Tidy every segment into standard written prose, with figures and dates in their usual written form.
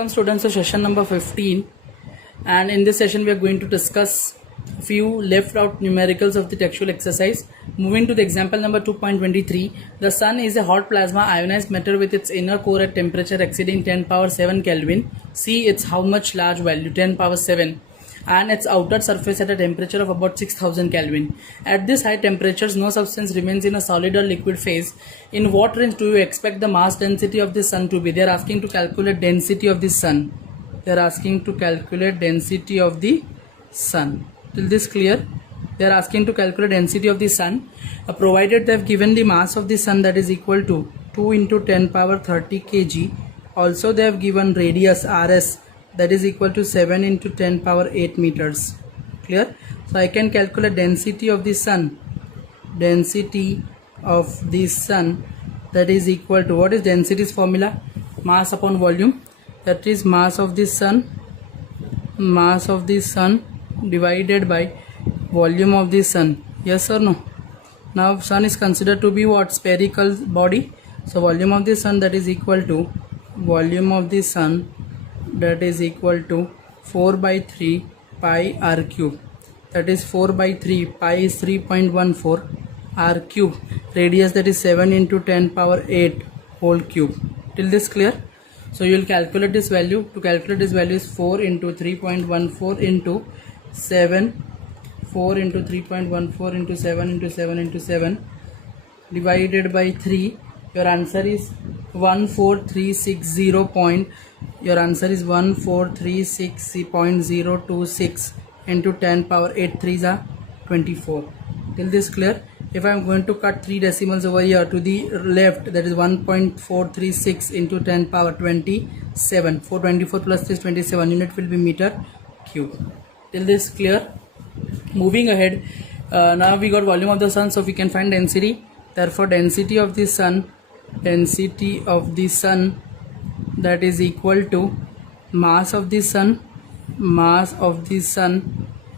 Welcome students to session number 15, and in this session we are going to discuss a few left out numericals of the textual exercise. Moving to the example number 2.23, the sun is a hot plasma ionized matter with its inner core at temperature exceeding 10 power 7 Kelvin. See its how much large value, 10 power 7, and its outer surface at a temperature of about 6000 Kelvin. At this high temperatures, no substance remains in a solid or liquid phase. In what range do you expect the mass density of the sun to be? They are asking to calculate density of the sun. They are asking to calculate density of the sun. Till this clear? They are asking to calculate density of the sun. Provided they have given the mass of the sun, that is equal to 2 into 10 power 30 kg. Also they have given radius rs, that is equal to 7 into 10 power 8 meters. Clear? So I can calculate density of the sun. Density of the sun, that is equal to, what is density's formula? Mass upon volume. That is mass of the sun divided by volume of the sun. Yes or no? Now sun is considered to be what? Spherical body. So volume of the sun, that is equal to volume of the sun, that is equal to 4 by 3 pi r cube. That is 4 by 3 pi is 3.14 r cube. Radius, that is 7 into 10 power 8 whole cube. Till this clear? So you will calculate this value. To calculate this value is 4 into 3.14 into 7, 4 into 3.14 into 7 into 7 into 7 divided by 3. Your answer is 14360. Your answer is 14360.026 into 10 power 8 3s are 24. Till this clear? If I am going to cut 3 decimals over here to the left, that is 1.436 into 10 power 27. 424 plus 3 is 27. Unit will be meter cube. Till this clear? Moving ahead, now we got volume of the sun, so we can find density. Therefore density of the sun, that is equal to mass of the sun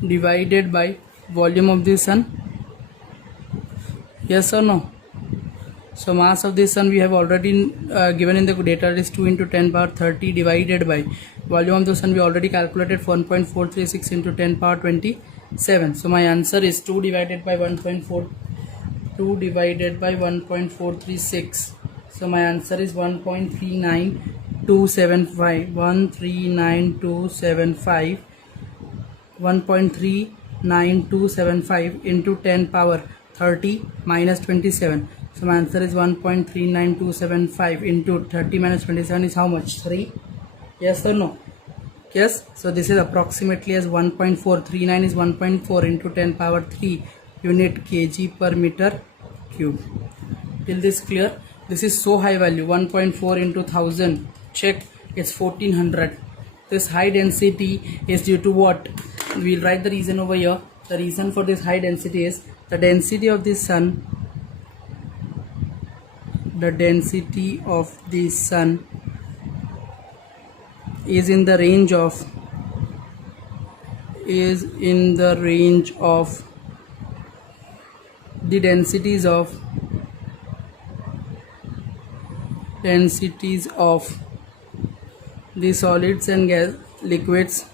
divided by volume of the sun. Yes or no? So mass of the sun we have already given in the data, is 2 into 10 power 30 divided by volume of the sun we already calculated 1.436 into 10 power 27. So my answer is 2 divided by 1.436. So my answer is 1.39275. 1.39275 into 10 power 30 minus 27. So my answer is 1.39275 into 30 minus 27 is how much? 3. Yes or no? Yes. So this is approximately as 1.439 is 1.4 into 10 power 3 unit kg per meter cube. Till this clear? This is so high value, 1.4 into 1000. Check, it's 1400. This high density is due to what? We'll write the reason over here. The reason for this high density is the density of the sun. The density of the sun is in the range of the densities of the solids and liquids,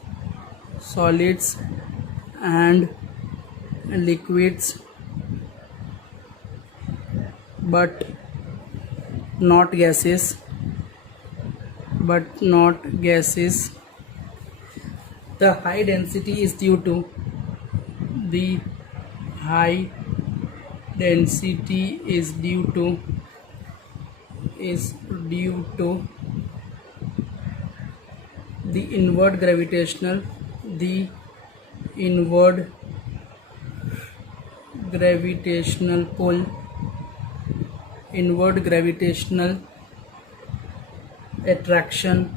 but not gases. The high density is due to the inward gravitational pull, inward gravitational attraction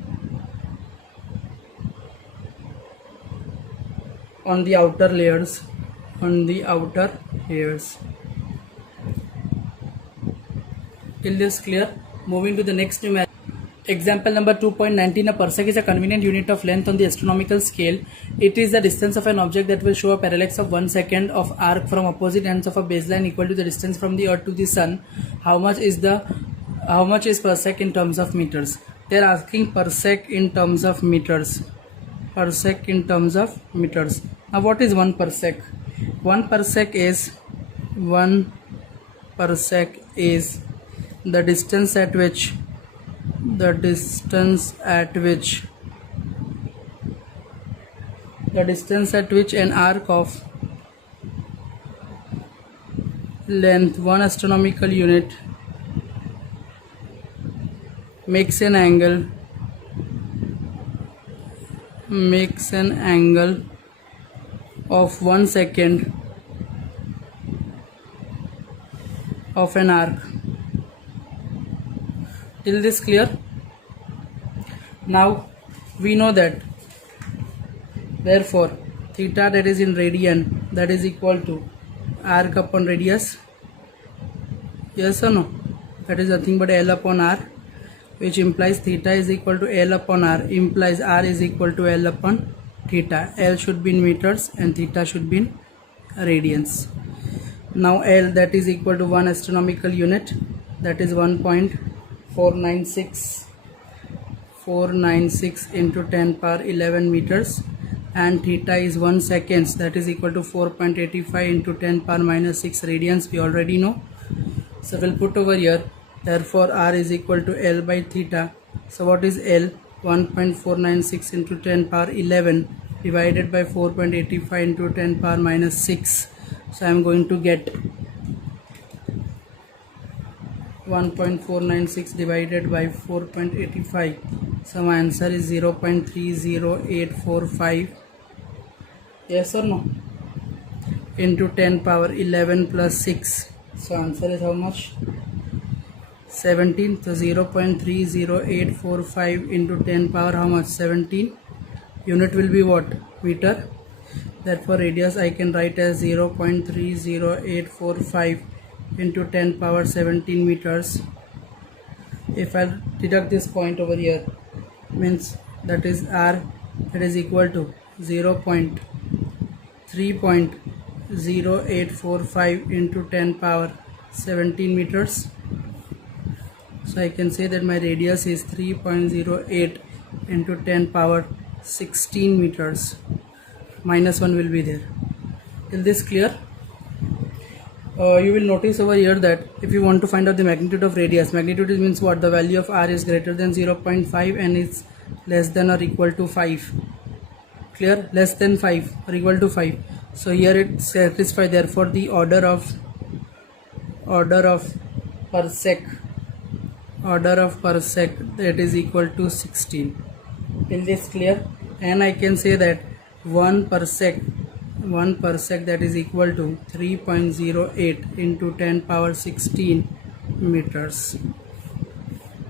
on the outer layers. Till this clear? Moving to the next numerical. Example number 2.19. A parsec is a convenient unit of length on the astronomical scale. It is the distance of an object that will show a parallax of 1 second of arc from opposite ends of a baseline equal to the distance from the earth to the sun. How much is parsec in terms of meters? they are asking parsec in terms of meters. Parsec in terms of meters. Now what is 1 parsec? 1 parsec is the distance at which an arc of length 1 astronomical unit makes an angle of 1 second of an arc. Till this clear? Now we know that therefore theta, that is in radian, that is equal to arc upon radius. Yes or no? That is nothing but L upon R, which implies theta is equal to L upon R, implies R is equal to L upon theta. L should be in meters and theta should be in radians. Now L, that is equal to 1 astronomical unit, that is 1.496 into 10 power 11 meters, and theta is 1 seconds, that is equal to 4.85 into 10 power minus 6 radians. We already know, so we'll put over here. Therefore R is equal to L by theta. So what is L? 1.496 into 10 power 11 divided by 4.85 into 10 power minus 6. So I am going to get 1.496 divided by 4.85. So my answer is 0.30845. Yes or no? Into 10 power 11 plus 6. So answer is how much? 17. So 0.30845 into 10 power how much? 17. Unit will be what? Meter. Therefore radius I can write as 0.30845 into 10 power 17 meters. If I deduct this point over here, means that is R, that is equal to 0.30845 into 10 power 17 meters. So I can say that my radius is 3.08 into 10 power 16 meters. Minus 1 will be there. Is this clear? You will notice over here that if you want to find out the magnitude of radius, magnitude means what? The value of R is greater than 0.5 and it's less than or equal to 5. Clear? Less than 5 or equal to 5. So here it satisfies. Therefore the order of parsec, that is equal to 16. Is this clear? And I can say that 1 parsec that is equal to 3.08 into 10 power 16 meters.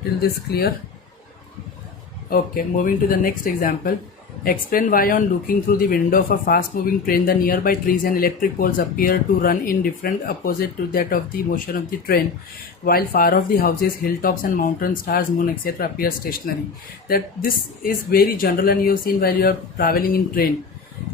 Till this clear? Okay, moving to the next example. Explain why on looking through the window of a fast moving train the nearby trees and electric poles appear to run in different opposite to that of the motion of the train, while far off the houses, hilltops and mountains, stars, moon, etc. appear stationary. That this is very general and you have seen while you are traveling in train.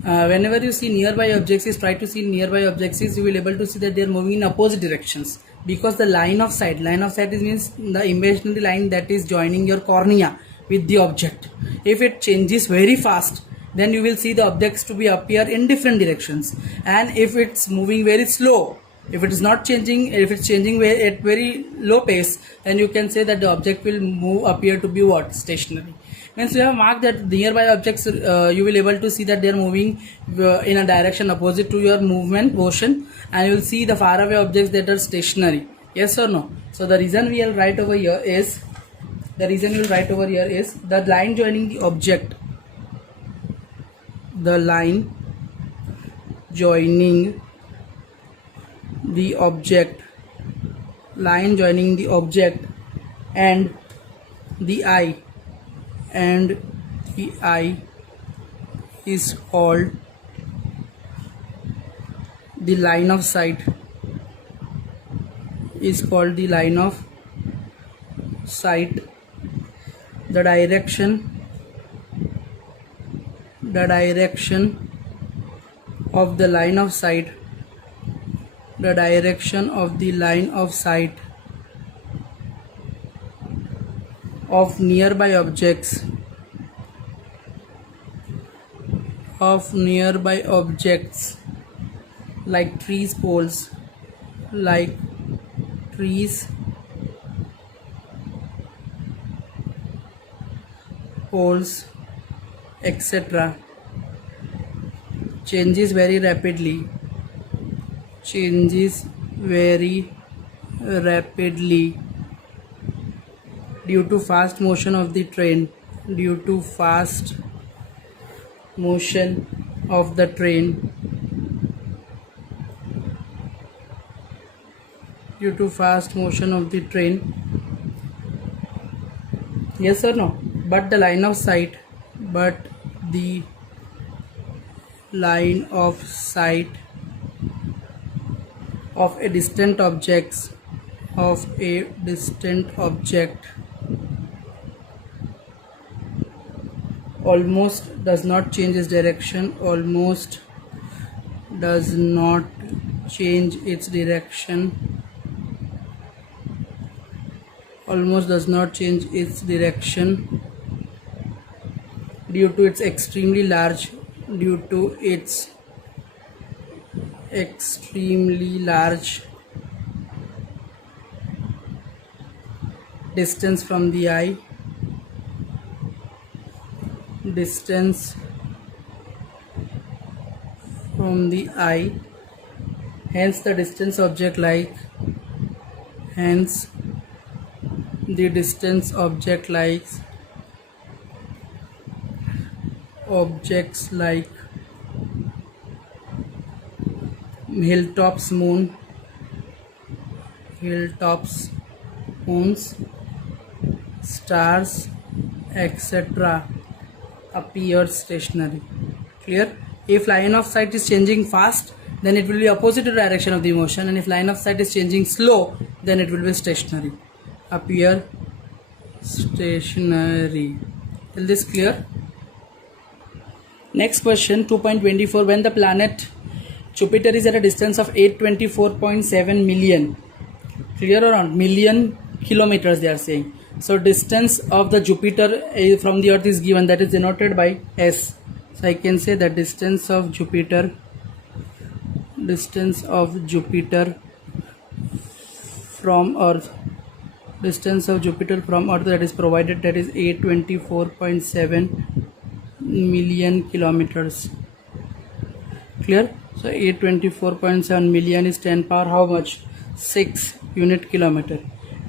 Whenever you see nearby objects, try to see nearby objects, you will able to see that they are moving in opposite directions, because the line of sight is means the imaginary line that is joining your cornea with the object. If it changes very fast, then you will see the objects to be appear in different directions, and if it's moving very slow, if it is not changing, if it's changing at very low pace, then you can say that the object will appear to be what? Stationary. Means you have marked that nearby objects, you will able to see that they are moving in a direction opposite to your motion, and you will see the far away objects that are stationary. Yes or no? So the reason we will write over here is the line joining the object. The line joining the object and the eye is called the line of sight. The direction of the line of sight of nearby objects like trees, poles, etc. changes very rapidly due to fast motion of the train due to fast motion of the train yes or no? But the line of sight of a distant object almost does not change its direction due to its extremely large distance from the eye. Hence the distance object objects like hilltops, moons, stars, etc. appear stationary. Clear? If line of sight is changing fast, then it will be opposite to the direction of the motion, and if line of sight is changing slow, then it will be stationary. Appear stationary. Is this clear? Next question, 2.24. When the planet Jupiter is at a distance of 824.7 million, clear or not? Million kilometers they are saying. So distance of the Jupiter from the Earth is given, that is denoted by S. So I can say that distance of Jupiter from Earth that is provided, that is 824.7 million kilometers. Clear? So 824.7 million is 10 power how much? 6 unit kilometer.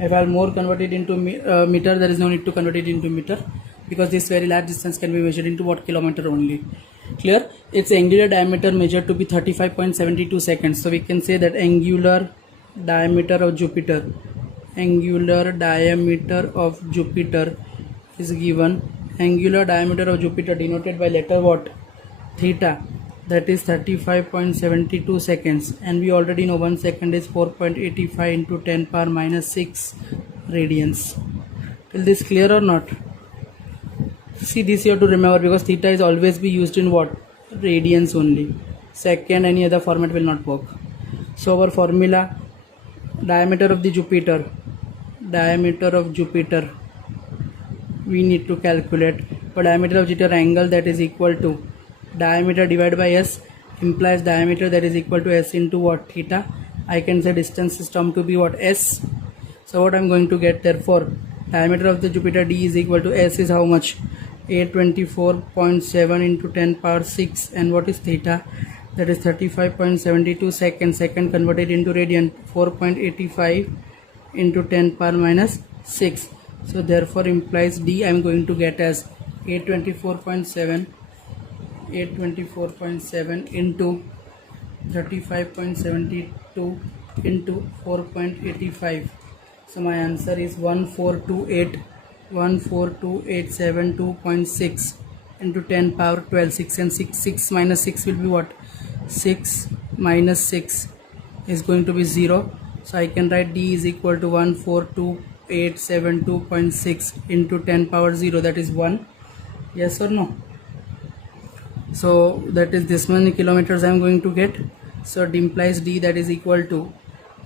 If I'll more convert it into meter, there is no need to convert it into meter, because this very large distance can be measured into watt kilometer only. Clear? Its angular diameter measured to be 35.72 seconds. So we can say that angular diameter of Jupiter is given. Angular diameter of Jupiter denoted by letter what? Theta. That is 35.72 seconds, and we already know 1 second is 4.85 into 10 power minus 6 radians. Is this clear or not? See, this you have to remember, because theta is always be used in what? Radians only. Second, any other format will not work. So our formula, diameter of Jupiter, we need to calculate. For diameter of Jupiter angle, that is equal to diameter divided by S, implies diameter, that is equal to S into what? Theta. I can say distance system to be what? S. So what I am going to get, therefore diameter of the Jupiter D is equal to S is how much? 824.7 into 10 power 6, and what is theta? That is 35.72 seconds. Second converted into radian, 4.85 into 10 power minus 6. So therefore implies D I am going to get as 824.7 into 35.72 into 4.85. So my answer is 142872.6 into 10 power 12. 6 and 6 minus 6 will be what? 6 minus 6 is going to be 0. So I can write D is equal to 142872.6 into 10 power 0, that is 1. Yes or no? So that is this many kilometers I am going to get. So it implies D, that is equal to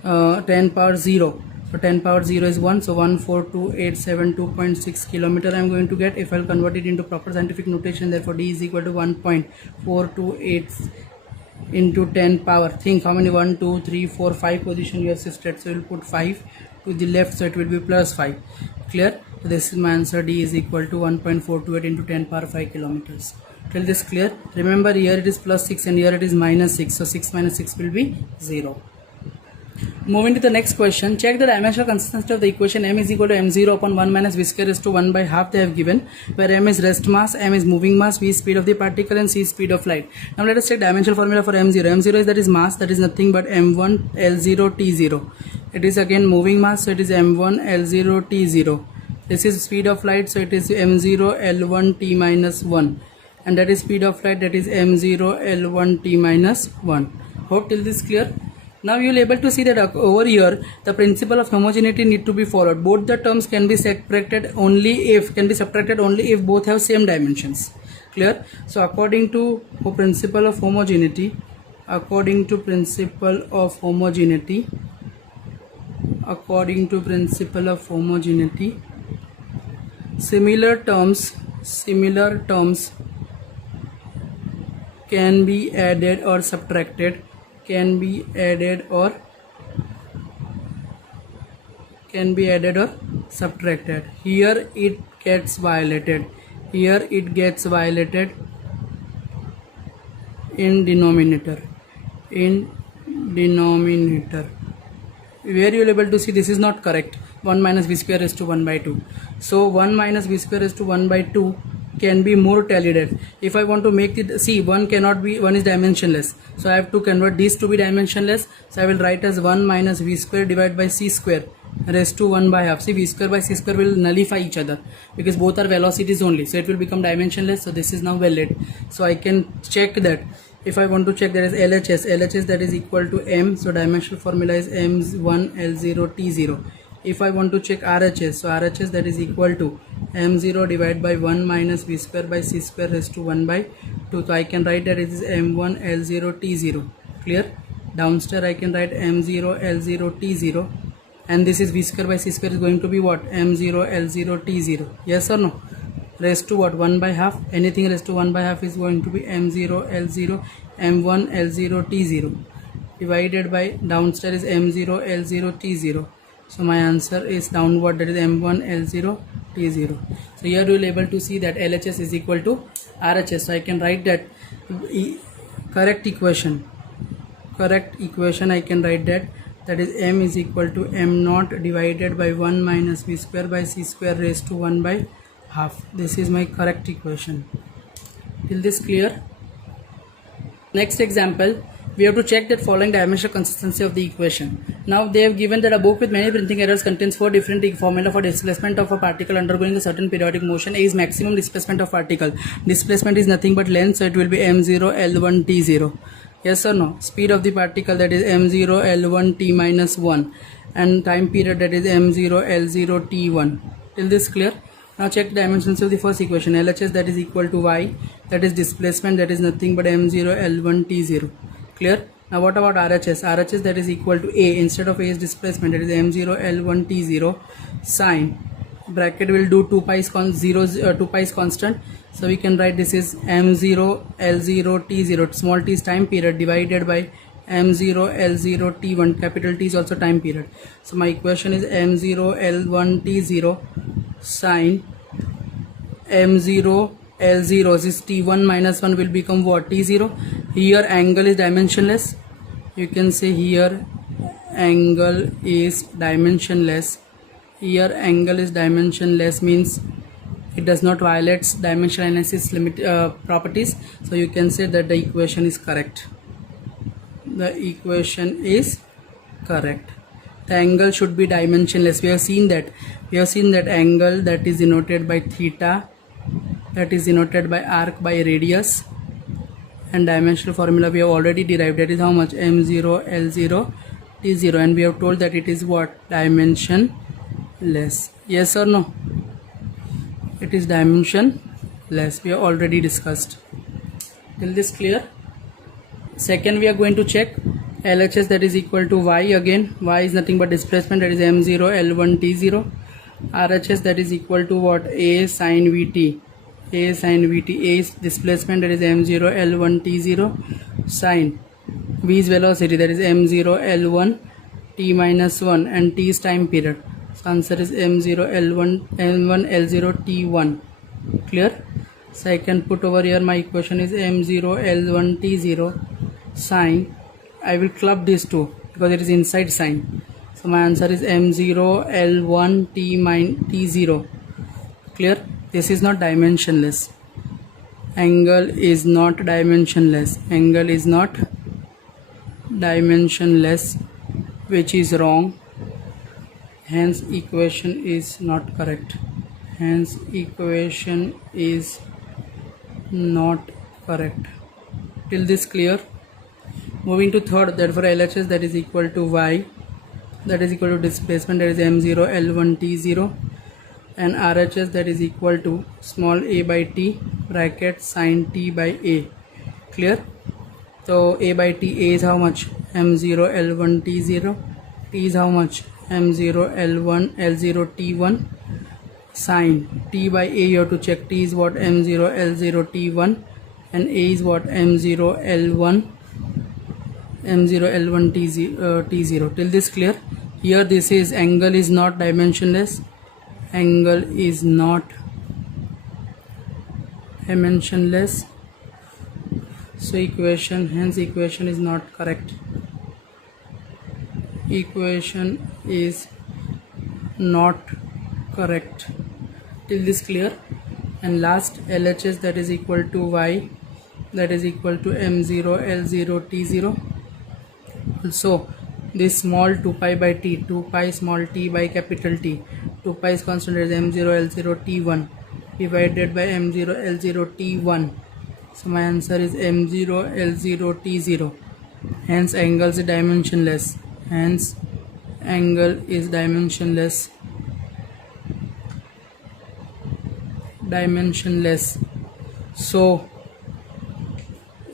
10 power 0. So 10 power 0 is 1, so 142,872.6 kilometer I am going to get. If I'll convert it into proper scientific notation, therefore D is equal to 1.428 into 10 power. Think how many 1, 2, 3, 4, 5 position you have shifted. So you will put 5 to the left, so it will be plus 5. Clear? So this is my answer. D is equal to 1.428 into 10 power 5 kilometers. Till this clear? Remember, here it is plus 6 and here it is minus 6. So 6 minus 6 will be 0. Moving to the next question, check the dimensional consistency of the equation m is equal to m0 upon 1 minus v square raised to 1 by half they have given, where m is rest mass, m is moving mass, v is speed of the particle and c is speed of light. Now let us check dimensional formula for m0. m0 is, that is mass, that is nothing but m1 L0 T0. It is again moving mass, so it is m1 L0 T0. This is speed of light, so it is m0 L1 T minus 1, and that is speed of light, that is m0 L1 T minus 1. Hope till this clear? Now you will able to see that over here the principle of homogeneity need to be followed. Both the terms can be subtracted only if both have same dimensions. Clear? So according to principle of homogeneity, similar terms can be added or subtracted, Here it gets violated in denominator, where you will able to see this is not correct. 1 minus v square raised to 1 by 2. So 1 minus v square raised to 1 by 2 can be more tallied. If I want to make it, see, 1 cannot be, 1 is dimensionless, so I have to convert these to be dimensionless. So I will write as 1 minus v square divided by c square raised to 1 by half. See, v square by c square will nullify each other because both are velocities only, so it will become dimensionless. So this is now valid. So I can check that. If I want to check, there is LHS that is equal to m, so dimensional formula is m1 L0 T0. If I want to check RHS, so RHS that is equal to m0 divided by 1 minus v square by c square raised to 1 by 2. So I can write that it is m1 L0 T0. Clear? Downstairs I can write m0 L0 T0, and this is v square by c square is going to be what? m0 L0 T0. Yes or no? Raised to what? 1 by half. Anything raised to 1 by half is going to be m0 L0 m1 L0 T0 divided by downstairs is m0 L0 T0. So my answer is downward, that is m1 L0 T0. So here you will able to see that LHS is equal to RHS. So I can write that correct equation I can write that is m is equal to m naught divided by 1 minus v square by c square raised to 1 by half. This is my correct equation. Till this clear? Next example, we have to check that following dimensional consistency of the equation. Now they have given that a book with many printing errors contains 4 different formula for displacement of a particle undergoing a certain periodic motion. A is maximum displacement of particle. Displacement is nothing but length, so it will be m0 L1 T0. Yes or no? Speed of the particle, that is m0 L1 T minus 1, and time period, that is m0 L0 T1. Till this clear? Now check the dimensions of the first equation. LHS that is equal to y, that is displacement, that is nothing but m0 L1 T0. Clear? Now what about RHS? RHS that is equal to a, instead of a is displacement, that is m0 L1 T0 sine, bracket will do 2 pi is constant, so we can write this is m0 L0 T0, small t is time period, divided by m0 L0 T1, capital T is also time period. So my equation is m0 L1 T0 sine m0 L0, this T1 minus 1 will become what? T0. Here angle is dimensionless. You can say here angle is dimensionless. Here angle is dimensionless means it does not violate dimensional analysis limit properties. So you can say that the equation is correct. The angle should be dimensionless. We have seen that angle that is denoted by theta, that is denoted by arc by radius, and dimensional formula we have already derived, that is how much? m0 L0 T0, and we have told that it is what? Dimensionless. Yes or no? It is dimensionless. We have already discussed. Till this clear? Second, we are going to check LHS that is equal to y, again y is nothing but displacement, that is m0 L1 T0. RHS that is equal to what? A sin Vt. A sin Vt. A is displacement, that is m0 L1 T0. Sin V is velocity, that is m0 L1 T minus 1, and T is time period. So answer is m0 L1 L1 L0 T1. Clear? So I can put over here my equation is m0 L1 T0 sin. I will club these two because it is inside sign. So my answer is m0 L1 T0. Clear? This is not dimensionless. Angle is not dimensionless. Angle is not dimensionless, which is wrong. Hence equation is not correct. Hence equation is not correct. Till this clear? Moving to third, therefore LHS that is equal to y, that is equal to displacement, that is m0 L1 T0, and RHS that is equal to small a by t bracket sin t by a. Clear? So a by t, a is how much? m0 L1 T0. T is how much? m0 L1 L0 T1. Sin t by a, you have to check. T is what? m0 L0 T1, and a is what? m0 L1 T0. Till this clear? Here this is angle is not dimensionless. Angle is not dimensionless. So equation, hence equation is not correct. Equation is not correct. Till this clear? And last, LHS that is equal to y, that is equal to m0 L0 T0. Also this small 2 pi by t, 2 pi small t by capital T, 2 pi is constant, as m0 L0 T1 divided by m0 L0 T1. So my answer is m0 L0 T0. Hence angle is dimensionless. Hence angle is dimensionless. So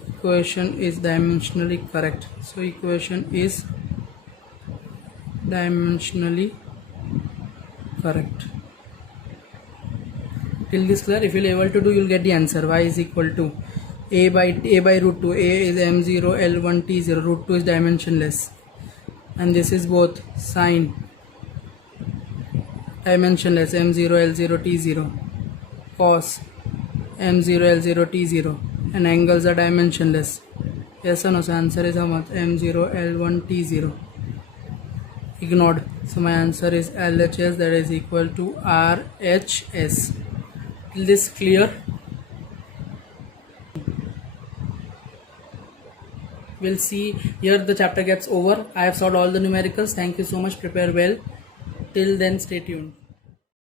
equation is dimensionally correct. So equation is dimensionally correct. Till this clear? If you are able to do, you will get the answer. Y is equal to a by root 2. A is m0 L1 T0. Root 2 is dimensionless, and this is both sin dimensionless, m0 L0 T0, cos m0 L0 T0, and angles are dimensionless. Yes or no? So answer is how much? m0 L1 T0. Ignored. So my answer is LHS that is equal to RHS. Till this clear? We'll see here the chapter gets over. I have solved all the numericals. Thank you so much. Prepare well. Till then, stay tuned.